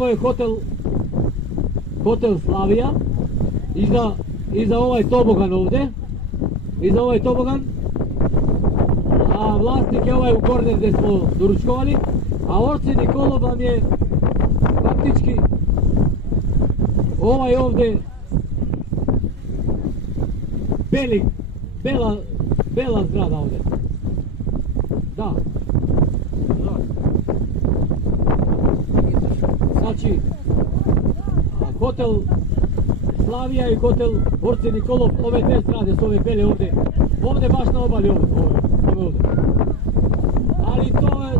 ovo je hotel Slavija, iza ovaj tobogan ovdje, iza ovaj tobogan, a vlasnik je ovaj u korner gdje smo doručkovali, a Orceni kolov vam je faktički ovaj ovdje bela zgrada ovdje. Da. Znači, hotel Slavija i hotel Orceni kolov, ove dve zgrade su ove bele ovdje baš na obali ovdje. Ali to je